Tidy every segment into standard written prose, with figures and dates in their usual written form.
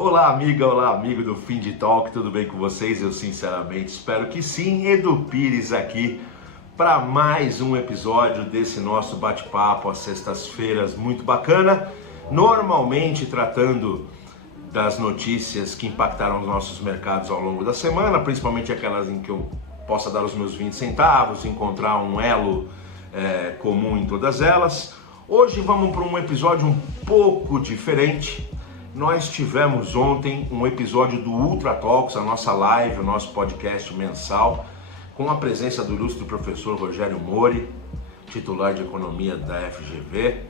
Olá amiga, olá amigo do Find Talk, tudo bem com vocês? Eu sinceramente espero que sim. Edu Pires aqui para mais um episódio desse nosso bate-papo às sextas-feiras muito bacana, normalmente tratando das notícias que impactaram os nossos mercados ao longo da semana, principalmente aquelas em que eu possa dar os meus 20 centavos, encontrar um elo comum em todas elas. Hoje vamos para um episódio um pouco diferente. Nós tivemos ontem um episódio do Ultra Talks, a nossa live, o nosso podcast mensal, com a presença do ilustre professor Rogério Mori, titular de Economia da FGV,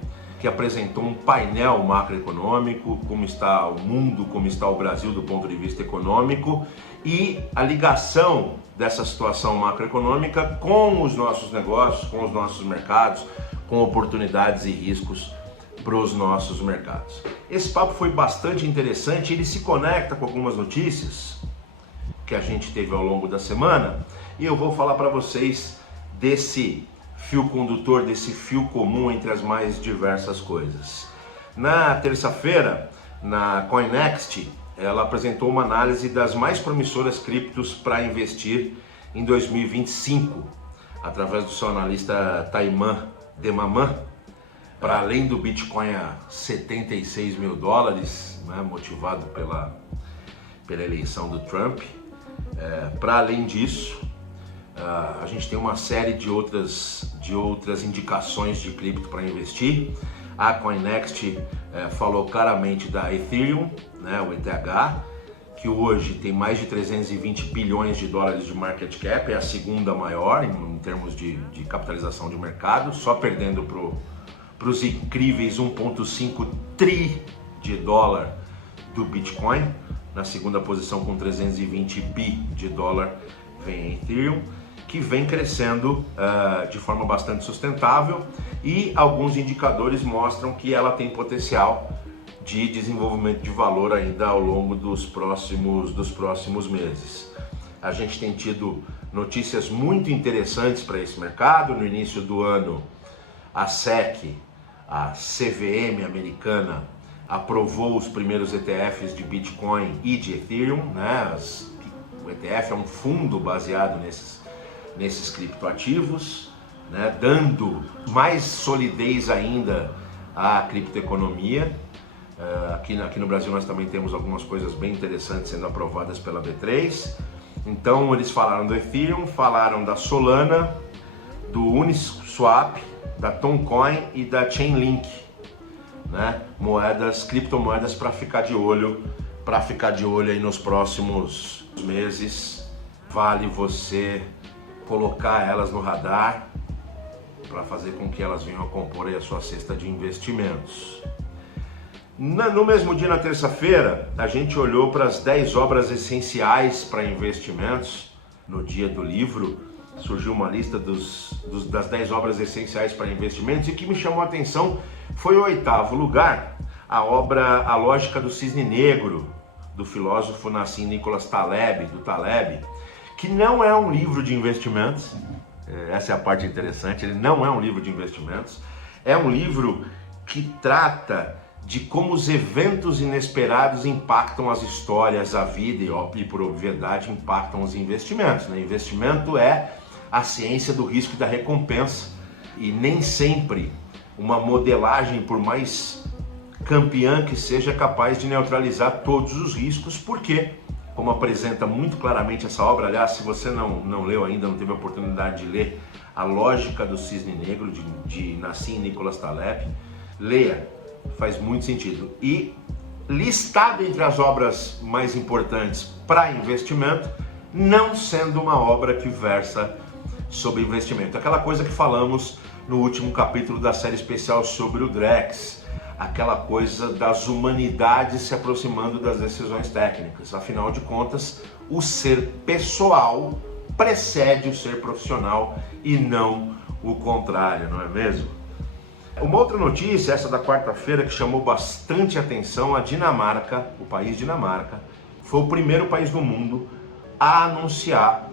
que apresentou um painel macroeconômico, como está o mundo, como está o Brasil do ponto de vista econômico e a ligação dessa situação macroeconômica com os nossos negócios, com os nossos mercados, com oportunidades e riscos para os nossos mercados. Esse papo foi bastante interessante, ele se conecta com algumas notícias que a gente teve ao longo da semana e eu vou falar para vocês desse fio condutor, desse fio comum entre as mais diversas coisas. Na terça-feira, na CoinNext, ela apresentou uma análise das mais promissoras criptos para investir em 2025, através do seu analista Taiman Demaman, para além do Bitcoin a 76 mil dólares, né, motivado pela eleição do Trump. Para além disso, a gente tem uma série de outras indicações de cripto para investir. A CoinNext falou claramente da Ethereum, né, o ETH, que hoje tem mais de 320 bilhões de dólares de market cap, é a segunda maior em termos de capitalização de mercado, só perdendo para os incríveis 1,5 tri de dólar do Bitcoin. Na segunda posição, com 320 bi de dólar, vem a Ethereum, que vem crescendo de forma bastante sustentável, e alguns indicadores mostram que ela tem potencial de desenvolvimento de valor ainda ao longo dos próximos meses. A gente tem tido notícias muito interessantes para esse mercado. No início do ano, a SEC, a CVM americana, aprovou os primeiros ETFs de Bitcoin e de Ethereum, né? O ETF é um fundo baseado nesses criptoativos, né? Dando mais solidez ainda à criptoeconomia. Aqui no Brasil nós também temos algumas coisas bem interessantes sendo aprovadas pela B3. Então eles falaram do Ethereum, falaram da Solana, do Uniswap, da Toncoin e da Chainlink, né? Criptomoedas para ficar de olho aí nos próximos meses. Vale você colocar elas no radar para fazer com que elas venham a compor aí a sua cesta de investimentos. No mesmo dia, na terça-feira, a gente olhou para as 10 obras essenciais para investimentos. No dia do livro, surgiu uma lista das 10 obras essenciais para investimentos, e o que me chamou a atenção foi o 8º lugar, a obra A Lógica do Cisne Negro, do filósofo Nassim Nicholas Taleb, que não é um livro de investimentos. Essa é a parte interessante, ele não é um livro de investimentos, é um livro que trata de como os eventos inesperados impactam as histórias, a vida e por obviedade impactam os investimentos, né? Investimento é a ciência do risco e da recompensa, e nem sempre uma modelagem, por mais campeã que seja, capaz de neutralizar todos os riscos, porque, como apresenta muito claramente essa obra, aliás, se você não leu ainda, não teve a oportunidade de ler A Lógica do Cisne Negro, de Nassim Nicholas Taleb, leia, faz muito sentido. E listado entre as obras mais importantes para investimento, não sendo uma obra que versa sobre investimento. Aquela coisa que falamos no último capítulo da série especial sobre o Drex, aquela coisa das humanidades se aproximando das decisões técnicas. Afinal de contas, o ser pessoal precede o ser profissional e não o contrário, não é mesmo? Uma outra notícia, essa da quarta-feira, que chamou bastante atenção: a Dinamarca, o país Dinamarca, foi o primeiro país do mundo a anunciar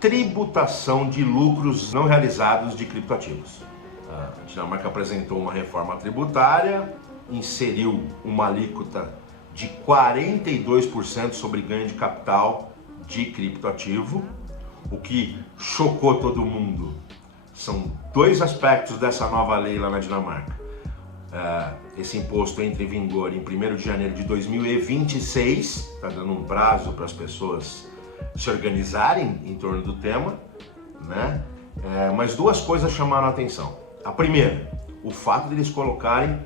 tributação de lucros não realizados de criptoativos. A Dinamarca apresentou uma reforma tributária, inseriu uma alíquota de 42% sobre ganho de capital de criptoativo. O que chocou todo mundo são dois aspectos dessa nova lei lá na Dinamarca. Esse imposto entra em vigor em 1º de janeiro de 2026, está dando um prazo para as pessoas se organizarem em torno do tema, né? Mas duas coisas chamaram a atenção. A primeira, o fato de eles colocarem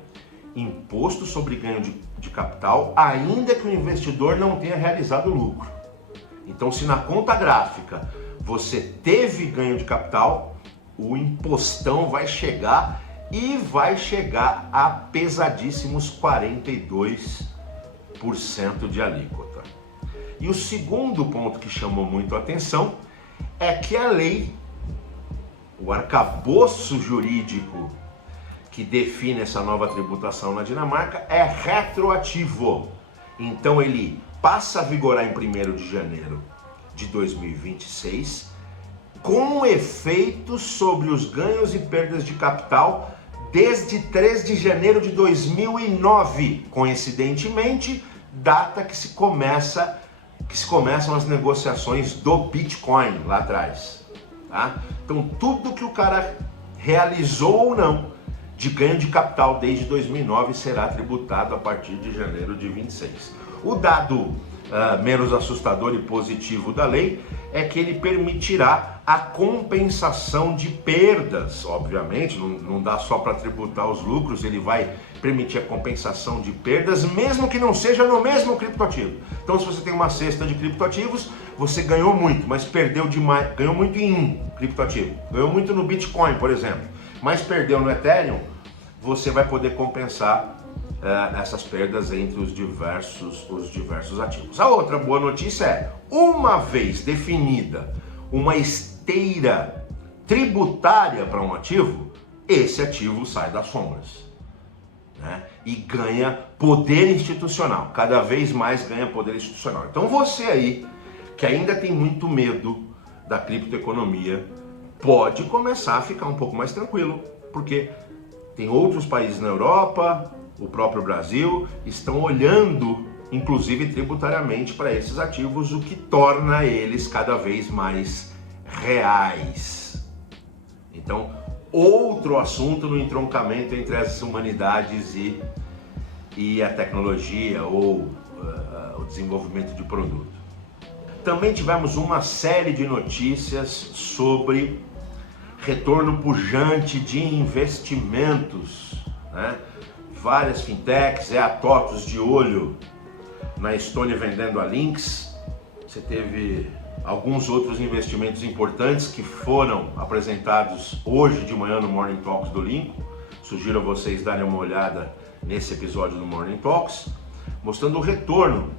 imposto sobre ganho de capital, ainda que o investidor não tenha realizado lucro. Então, se na conta gráfica você teve ganho de capital, o impostão vai chegar e vai chegar a pesadíssimos 42% de alíquota. E o segundo ponto que chamou muito a atenção é que a lei, o arcabouço jurídico que define essa nova tributação na Dinamarca é retroativo. Então ele passa a vigorar em 1º de janeiro de 2026, com efeito sobre os ganhos e perdas de capital desde 3 de janeiro de 2009, coincidentemente, data que se começam as negociações do Bitcoin lá atrás, tá? Então tudo que o cara realizou ou não de ganho de capital desde 2009 será tributado a partir de janeiro de 26. O dado menos assustador e positivo da lei é que ele permitirá a compensação de perdas. Obviamente, não dá só para tributar os lucros, ele vai permitir a compensação de perdas, mesmo que não seja no mesmo criptoativo. Então, se você tem uma cesta de criptoativos, você ganhou muito, mas perdeu demais, ganhou muito em um criptoativo, ganhou muito no Bitcoin, por exemplo, mas perdeu no Ethereum, você vai poder compensar essas perdas entre os diversos ativos. A outra boa notícia é, uma vez definida uma esteira tributária para um ativo, esse ativo sai das sombras, né? E ganha poder institucional, cada vez mais ganha poder institucional. Então você aí, que ainda tem muito medo da criptoeconomia, pode começar a ficar um pouco mais tranquilo, porque tem outros países na Europa, o próprio Brasil, estão olhando, inclusive tributariamente, para esses ativos, o que torna eles cada vez mais reais. Então, outro assunto no entroncamento entre as humanidades e a tecnologia ou o desenvolvimento de produto. Também tivemos uma série de notícias sobre retorno pujante de investimentos, né? Várias fintechs, a TOTUS de olho na Estônia vendendo a Lynx. Você teve alguns outros investimentos importantes que foram apresentados hoje de manhã no Morning Talks do Lincoln. Sugiro a vocês darem uma olhada nesse episódio do Morning Talks, mostrando o retorno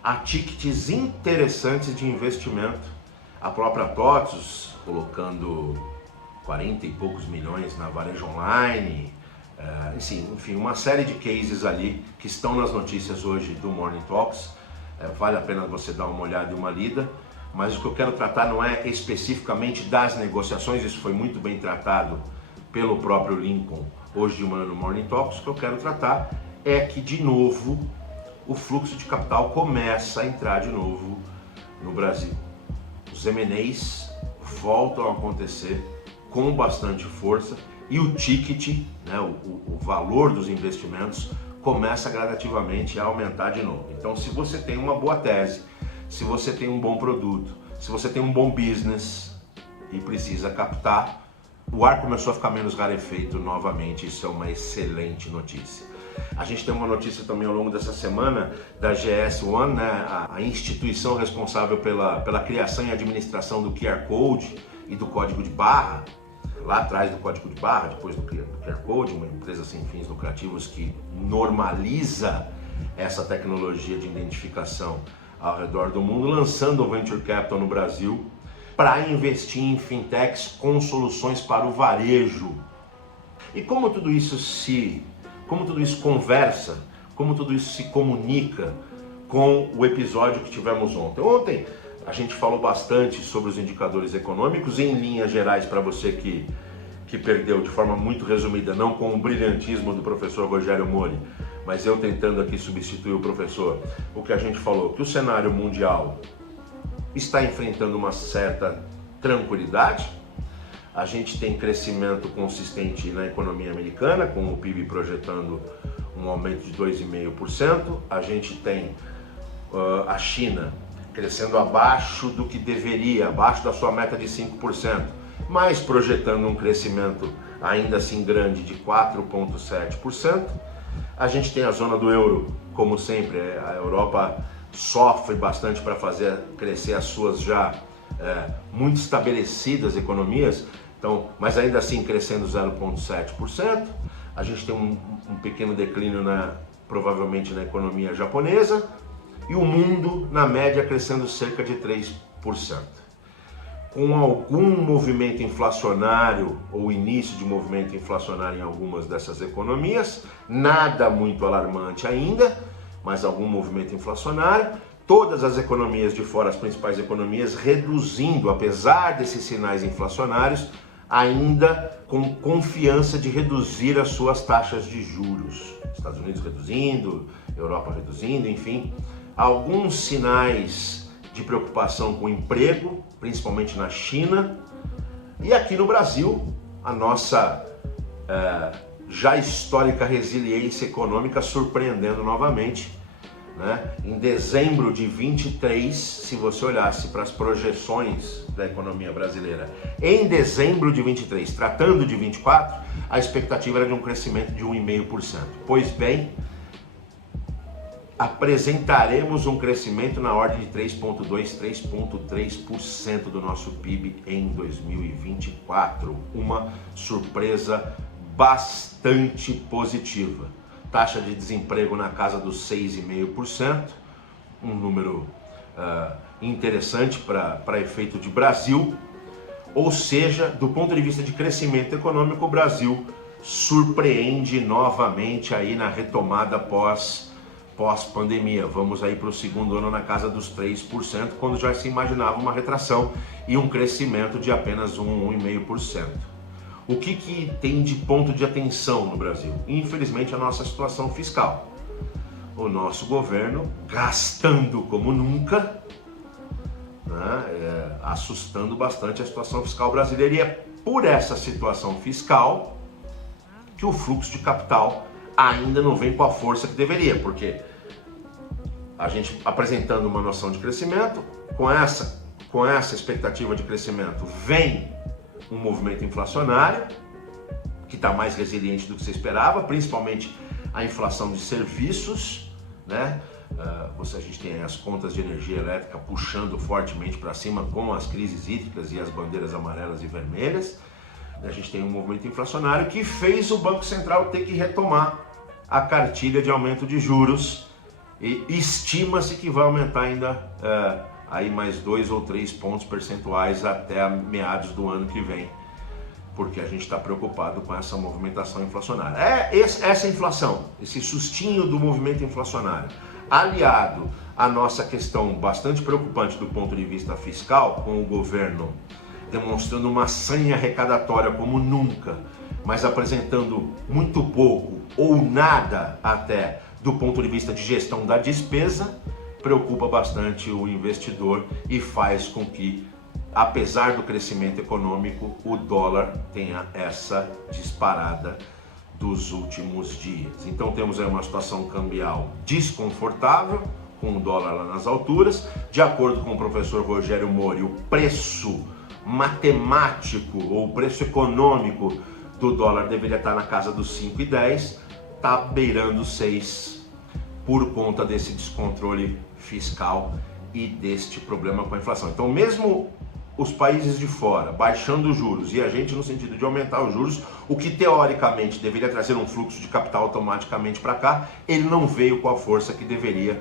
a tickets interessantes de investimento. A própria TOTUS colocando 40 e poucos milhões na varejo online, enfim, uma série de cases ali que estão nas notícias hoje do Morning Talks. Vale a pena você dar uma olhada e uma lida, mas o que eu quero tratar não é especificamente das negociações, isso foi muito bem tratado pelo próprio Lincoln hoje de manhã no Morning Talks. O que eu quero tratar é que, de novo, o fluxo de capital começa a entrar de novo no Brasil. Os M&As voltam a acontecer com bastante força e o ticket, né, o valor dos investimentos, começa gradativamente a aumentar de novo. Então, se você tem uma boa tese, se você tem um bom produto, se você tem um bom business e precisa captar, o ar começou a ficar menos rarefeito novamente. Isso é uma excelente notícia. A gente tem uma notícia também ao longo dessa semana da GS1, né, a instituição responsável pela criação e administração do QR Code e do código de barra. Lá atrás do código de barra, depois do QR Code, uma empresa sem fins lucrativos que normaliza essa tecnologia de identificação ao redor do mundo, lançando o Venture Capital no Brasil para investir em fintechs com soluções para o varejo. E como tudo isso conversa, como tudo isso se comunica com o episódio que tivemos ontem. Ontem a gente falou bastante sobre os indicadores econômicos, em linhas gerais, para você que perdeu de forma muito resumida, não com o brilhantismo do professor Rogério Mori, mas eu tentando aqui substituir o professor, o que a gente falou, que o cenário mundial está enfrentando uma certa tranquilidade. A gente tem crescimento consistente na economia americana, com o PIB projetando um aumento de 2,5%. A gente tem a China crescendo abaixo do que deveria, abaixo da sua meta de 5%, mas projetando um crescimento ainda assim grande de 4,7%. A gente tem a zona do euro, como sempre, a Europa sofre bastante para fazer crescer as suas já muito estabelecidas economias, então, mas ainda assim crescendo 0,7%. A gente tem um pequeno declínio provavelmente na economia japonesa, e o mundo na média crescendo cerca de 3%. Com algum movimento inflacionário ou início de movimento inflacionário em algumas dessas economias, nada muito alarmante ainda, mas algum movimento inflacionário. Todas as economias de fora, as principais economias, reduzindo, apesar desses sinais inflacionários, ainda com confiança de reduzir as suas taxas de juros. Estados Unidos reduzindo, Europa reduzindo, enfim. Alguns sinais de preocupação com o emprego, principalmente na China. E aqui no Brasil, a nossa já histórica resiliência econômica surpreendendo novamente. Né? Em dezembro de 23, se você olhasse para as projeções da economia brasileira, em dezembro de 23, tratando de 24, a expectativa era de um crescimento de 1,5%. Pois bem, apresentaremos um crescimento na ordem de 3,2%, 3,3% do nosso PIB em 2024. Uma surpresa bastante positiva. Taxa de desemprego na casa dos 6,5%, um número interessante para efeito de Brasil, ou seja, do ponto de vista de crescimento econômico, o Brasil surpreende novamente aí na retomada pós-pandemia. Vamos aí para o segundo ano na casa dos 3%, quando já se imaginava uma retração e um crescimento de apenas 1,5%. O que tem de ponto de atenção no Brasil? Infelizmente, a nossa situação fiscal. O nosso governo gastando como nunca, né, assustando bastante a situação fiscal brasileira. E é por essa situação fiscal que o fluxo de capital ainda não vem com a força que deveria, porque a gente apresentando uma noção de crescimento, com essa expectativa de crescimento vem um movimento inflacionário que está mais resiliente do que você esperava, principalmente a inflação de serviços, né? A gente tem as contas de energia elétrica puxando fortemente para cima com as crises hídricas e as bandeiras amarelas e vermelhas. A gente tem um movimento inflacionário que fez o Banco Central ter que retomar a cartilha de aumento de juros, e estima-se que vai aumentar ainda aí mais 2 ou 3 pontos percentuais até meados do ano que vem, porque a gente está preocupado com essa movimentação inflacionária. Essa inflação, esse sustinho do movimento inflacionário, aliado à nossa questão bastante preocupante do ponto de vista fiscal, com o governo demonstrando uma sanha arrecadatória como nunca, mas apresentando muito pouco ou nada até do ponto de vista de gestão da despesa, preocupa bastante o investidor e faz com que, apesar do crescimento econômico, o dólar tenha essa disparada dos últimos dias. Então temos aí uma situação cambial desconfortável, com o dólar lá nas alturas. De acordo com o professor Rogério Mori, o preço matemático ou o preço econômico do dólar deveria estar na casa dos 5,10, está beirando 6 por conta desse descontrole fiscal e deste problema com a inflação. Então, mesmo os países de fora baixando os juros e a gente no sentido de aumentar os juros, o que teoricamente deveria trazer um fluxo de capital automaticamente para cá, ele não veio com a força que deveria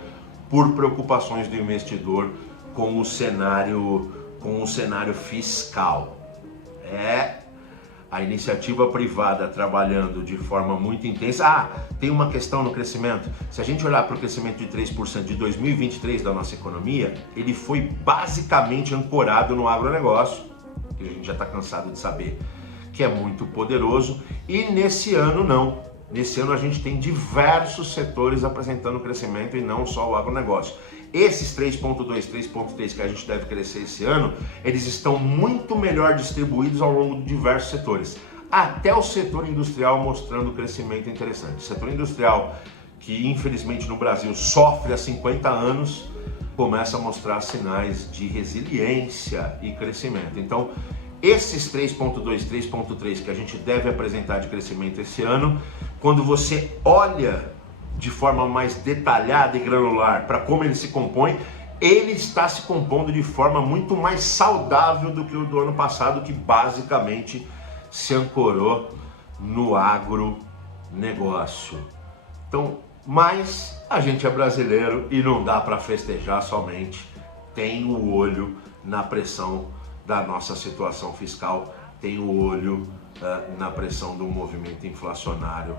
por preocupações do investidor com o cenário fiscal. A iniciativa privada trabalhando de forma muito intensa. Tem uma questão no crescimento. Se a gente olhar para o crescimento de 3% de 2023 da nossa economia, ele foi basicamente ancorado no agronegócio, que a gente já está cansado de saber que é muito poderoso, e nesse ano não. nesse ano a gente tem diversos setores apresentando crescimento e não só o agronegócio. Esses 3.2, 3.3 que a gente deve crescer esse ano, eles estão muito melhor distribuídos ao longo de diversos setores. Até o setor industrial mostrando crescimento interessante. O setor industrial, que infelizmente no Brasil sofre há 50 anos, começa a mostrar sinais de resiliência e crescimento. Então, esses 3.2, 3.3 que a gente deve apresentar de crescimento esse ano, quando você olha de forma mais detalhada e granular para como ele se compõe, ele está se compondo de forma muito mais saudável do que o do ano passado, que basicamente se ancorou no agronegócio. Então, mas a gente é brasileiro e não dá para festejar somente, tem o olho na pressão da nossa situação fiscal, tem o olho na pressão do movimento inflacionário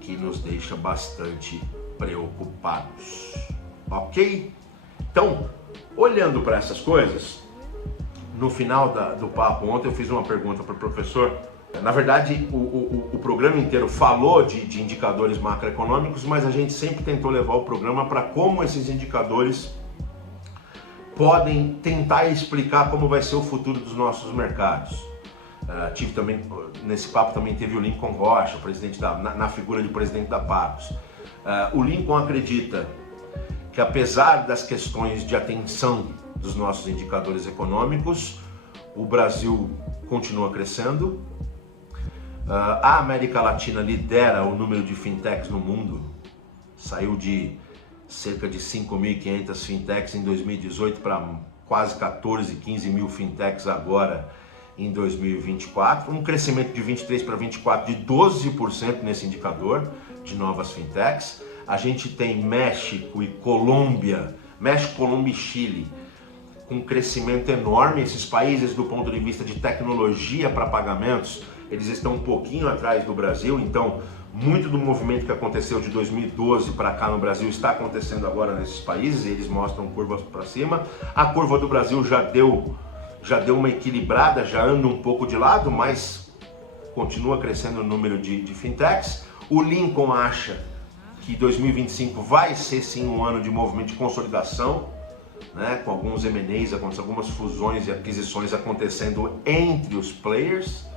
que nos deixa bastante preocupados, ok? Então, olhando para essas coisas, no final do papo ontem eu fiz uma pergunta para o professor. Na verdade, o programa inteiro falou de indicadores macroeconômicos, mas a gente sempre tentou levar o programa para como esses indicadores podem tentar explicar como vai ser o futuro dos nossos mercados. Tive também, nesse papo também teve o Lincoln Rocha, presidente na figura de presidente da Pagos. O Lincoln acredita que apesar das questões de atenção dos nossos indicadores econômicos, o Brasil continua crescendo. A América Latina lidera o número de fintechs no mundo, saiu de cerca de 5.500 fintechs em 2018 para quase 14, 15 mil fintechs agora em 2024, um crescimento de 23 para 24 de 12% nesse indicador de novas fintechs. A gente tem México e Colômbia, México, Colômbia e Chile, com um crescimento enorme. Esses países, do ponto de vista de tecnologia para pagamentos, eles estão um pouquinho atrás do Brasil, então muito do movimento que aconteceu de 2012 para cá no Brasil está acontecendo agora nesses países, e eles mostram curvas para cima. A curva do Brasil já deu uma equilibrada, já anda um pouco de lado, mas continua crescendo o número de fintechs. O Lincoln acha que 2025 vai ser sim um ano de movimento de consolidação, né, com alguns M&As, algumas fusões e aquisições acontecendo entre os players,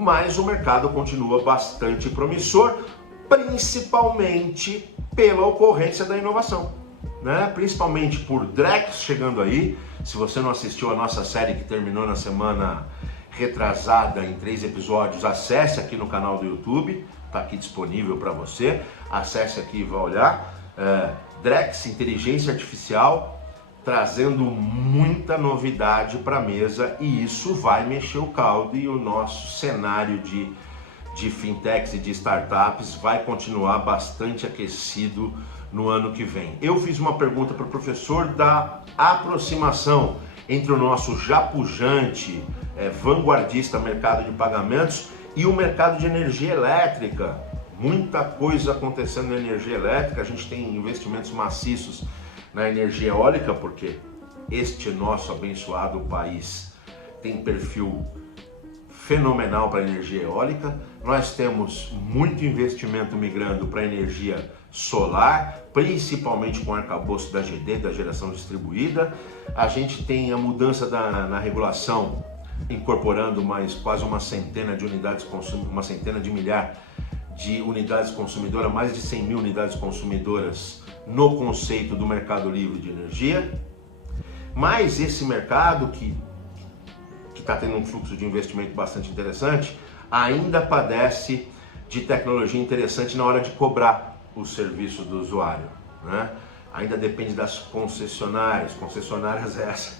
mas o mercado continua bastante promissor, principalmente pela ocorrência da inovação, né? Principalmente por Drex chegando aí. Se você não assistiu a nossa série que terminou na semana retrasada em 3 episódios, acesse aqui no canal do YouTube, está aqui disponível para você, acesse aqui e vá olhar. Drex, inteligência artificial, trazendo muita novidade para a mesa, e isso vai mexer o caldo, e o nosso cenário de fintechs e de startups vai continuar bastante aquecido no ano que vem. Eu fiz uma pergunta para o professor da aproximação entre o nosso já pujante, vanguardista mercado de pagamentos e o mercado de energia elétrica. Muita coisa acontecendo na energia elétrica, a gente tem investimentos maciços na energia eólica, porque este nosso abençoado país tem perfil fenomenal para a energia eólica. Nós temos muito investimento migrando para a energia solar, principalmente com o arcabouço da GD, da geração distribuída. A gente tem a mudança na regulação, incorporando mais quase uma centena de unidades, uma centena de milhar de unidades consumidoras, mais de 100 mil unidades consumidoras no conceito do mercado livre de energia. Mas esse mercado que está tendo um fluxo de investimento bastante interessante, ainda padece de tecnologia interessante na hora de cobrar o serviço do usuário, né? Ainda depende das concessionárias essas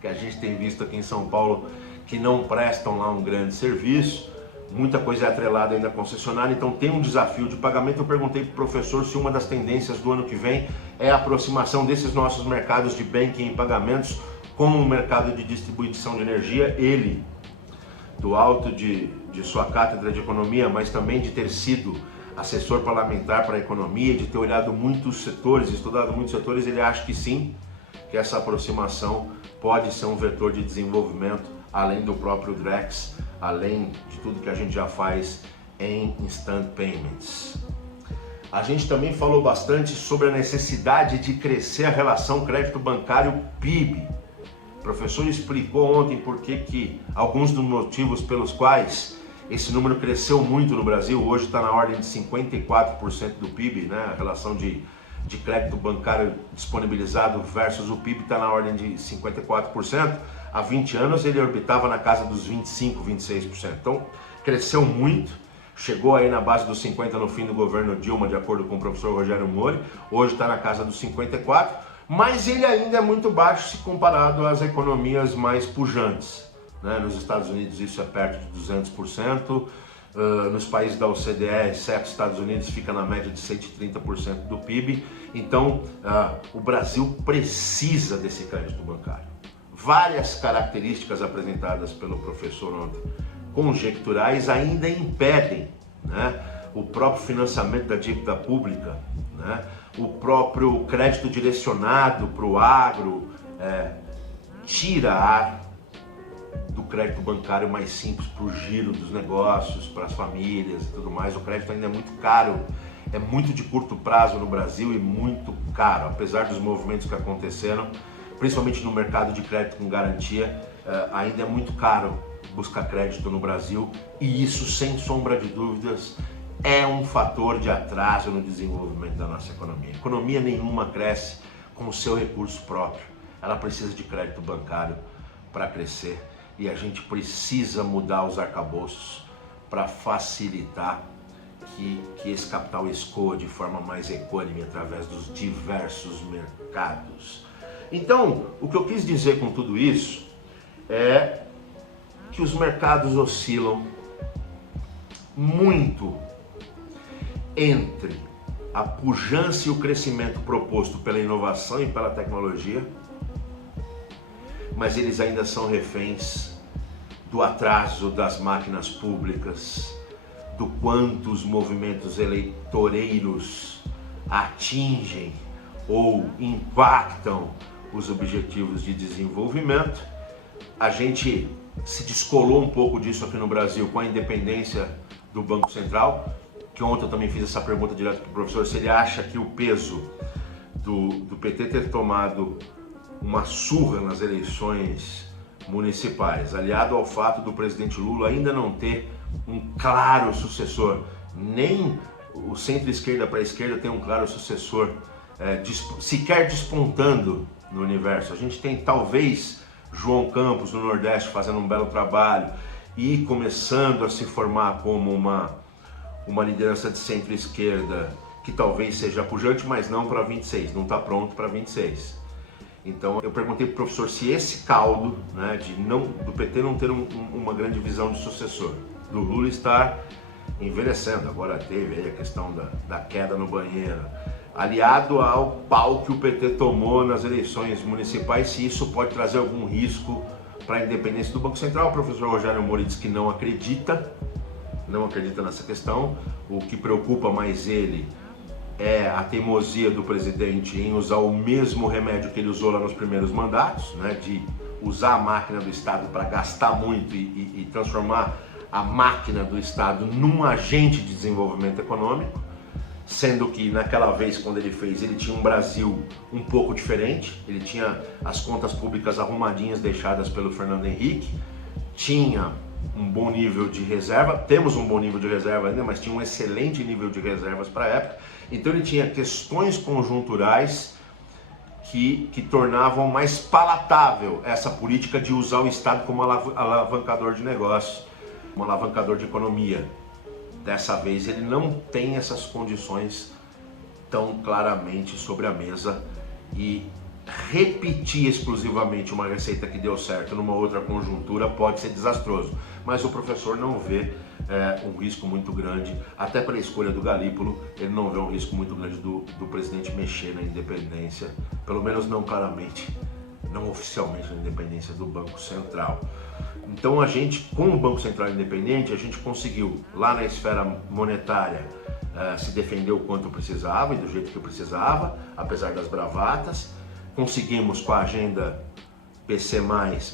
que a gente tem visto aqui em São Paulo, que não prestam lá um grande serviço. Muita coisa é atrelada ainda à concessionária, então tem um desafio de pagamento. Eu perguntei para o professor se uma das tendências do ano que vem é a aproximação desses nossos mercados de banking e pagamentos com o mercado de distribuição de energia. Ele, do alto de sua cátedra de economia, mas também de ter sido assessor parlamentar para a economia, de ter olhado muitos setores, estudado muitos setores, ele acha que sim, que essa aproximação pode ser um vetor de desenvolvimento, além do próprio Drex, além de tudo que a gente já faz em instant payments. A gente também falou bastante sobre a necessidade de crescer a relação crédito bancário-PIB. O professor explicou ontem por que alguns dos motivos pelos quais esse número cresceu muito no Brasil. Hoje está na ordem de 54% do PIB, né? A relação de crédito bancário disponibilizado versus o PIB está na ordem de 54%. Há 20 anos ele orbitava na casa dos 25%, 26%. Então cresceu muito. Chegou aí na base dos 50 no fim do governo Dilma, de acordo com o professor Rogério Mori. Hoje está na casa dos 54, mas ele ainda é muito baixo se comparado às economias mais pujantes, né? Nos Estados Unidos isso é perto de 200%, nos países da OCDE, exceto Estados Unidos, fica na média de 130% do PIB. Então o Brasil precisa desse crédito bancário. Várias características apresentadas pelo professor ontem, conjecturais, ainda impedem, né, o próprio financiamento da dívida pública, né, o próprio crédito direcionado para o agro, tira ar do crédito bancário mais simples para o giro dos negócios, para as famílias e tudo mais. O crédito ainda é muito caro, é muito de curto prazo no Brasil e muito caro, apesar dos movimentos que aconteceram, principalmente no mercado de crédito com garantia, ainda é muito caro buscar crédito no Brasil, e isso, sem sombra de dúvidas, é um fator de atraso no desenvolvimento da nossa economia. Economia nenhuma cresce com o seu recurso próprio, ela precisa de crédito bancário para crescer, e a gente precisa mudar os arcabouços para facilitar que esse capital escoa de forma mais equânime através dos diversos mercados. Então, o que eu quis dizer com tudo isso é que os mercados oscilam muito entre a pujança e o crescimento proposto pela inovação e pela tecnologia, mas eles ainda são reféns do atraso das máquinas públicas, do quanto os movimentos eleitoreiros atingem ou impactam os objetivos de desenvolvimento. A gente se descolou um pouco disso aqui no Brasil com a independência do Banco Central, que ontem eu também fiz essa pergunta direto para o professor, se ele acha que o peso do PT ter tomado uma surra nas eleições municipais, aliado ao fato do presidente Lula ainda não ter um claro sucessor, nem o centro-esquerda para a esquerda tem um claro sucessor, sequer despontando no universo. A gente tem talvez João Campos no Nordeste fazendo um belo trabalho e começando a se formar como uma liderança de centro-esquerda que talvez seja pujante, mas não para 26, não está pronto para 26. Então eu perguntei para o professor se esse caldo, né, do PT não ter uma grande visão de sucessor, do Lula estar envelhecendo, agora teve aí a questão da queda no banheiro, aliado ao pau que o PT tomou nas eleições municipais, se isso pode trazer algum risco para a independência do Banco Central. O professor Rogério Mori diz que não acredita nessa questão. O que preocupa mais ele é a teimosia do presidente em usar o mesmo remédio que ele usou lá nos primeiros mandatos, né, de usar a máquina do Estado para gastar muito e transformar a máquina do Estado num agente de desenvolvimento econômico, sendo que naquela vez, quando ele fez, ele tinha um Brasil um pouco diferente, ele tinha as contas públicas arrumadinhas deixadas pelo Fernando Henrique, tinha um bom nível de reserva, temos um bom nível de reserva ainda, mas tinha um excelente nível de reservas para a época, então ele tinha questões conjunturais que tornavam mais palatável essa política de usar o Estado como alavancador de negócio, como alavancador de economia. Dessa vez ele não tem essas condições tão claramente sobre a mesa, e repetir exclusivamente uma receita que deu certo numa outra conjuntura pode ser desastroso, mas o professor não vê um risco muito grande, até pela escolha do Galípolo, ele não vê um risco muito grande do presidente mexer na independência, pelo menos não claramente, não oficialmente na independência do Banco Central. Então a gente, com o Banco Central independente, a gente conseguiu lá na esfera monetária se defender o quanto precisava e do jeito que precisava, apesar das bravatas. Conseguimos com a agenda BC+,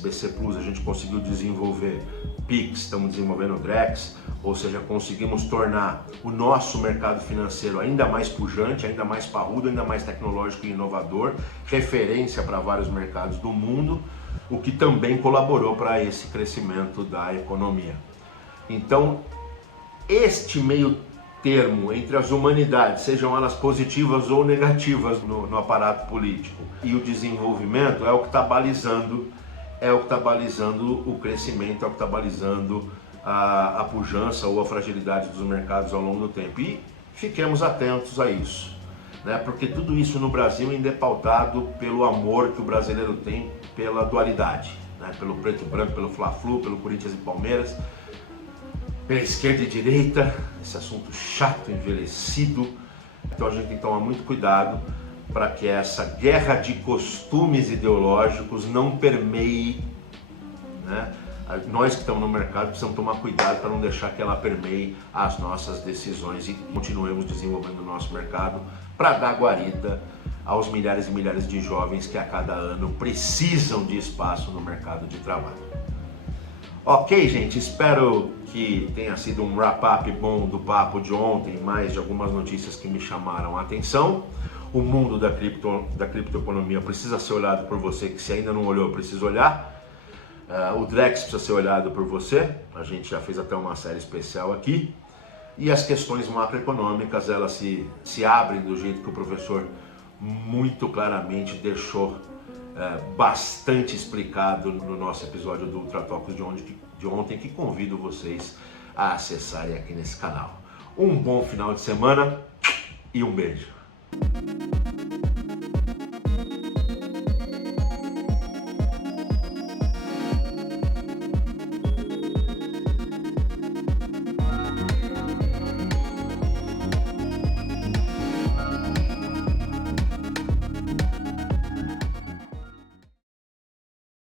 BC Plus, a gente conseguiu desenvolver Pix, estamos desenvolvendo Drex, ou seja, conseguimos tornar o nosso mercado financeiro ainda mais pujante, ainda mais parrudo, ainda mais tecnológico e inovador, referência para vários mercados do mundo, o que também colaborou para esse crescimento da economia. Então, este meio termo entre as humanidades, sejam elas positivas ou negativas no aparato político, e o desenvolvimento é o que está balizando, o crescimento, é o que está balizando a pujança ou a fragilidade dos mercados ao longo do tempo. E fiquemos atentos a isso, né? Porque tudo isso no Brasil ainda é pautado pelo amor que o brasileiro tem pela dualidade, né? Pelo preto e branco, pelo Fla-Flu, pelo Corinthians e Palmeiras, pela esquerda e direita, esse assunto chato, envelhecido. Então a gente tem que tomar muito cuidado para que essa guerra de costumes ideológicos não permeie, né? Nós que estamos no mercado precisamos tomar cuidado para não deixar que ela permeie as nossas decisões e continuemos desenvolvendo o nosso mercado para dar guarida aos milhares e milhares de jovens que a cada ano precisam de espaço no mercado de trabalho. Ok, gente, espero que tenha sido um wrap-up bom do papo de ontem, mais de algumas notícias que me chamaram a atenção. O mundo da criptoeconomia precisa ser olhado por você, que se ainda não olhou, precisa olhar. O Drex precisa ser olhado por você, a gente já fez até uma série especial aqui. E as questões macroeconômicas, elas se abrem do jeito que o professor muito claramente deixou bastante explicado no nosso episódio do Ultra Talks de ontem, que convido vocês a acessarem aqui nesse canal. Um bom final de semana e um beijo!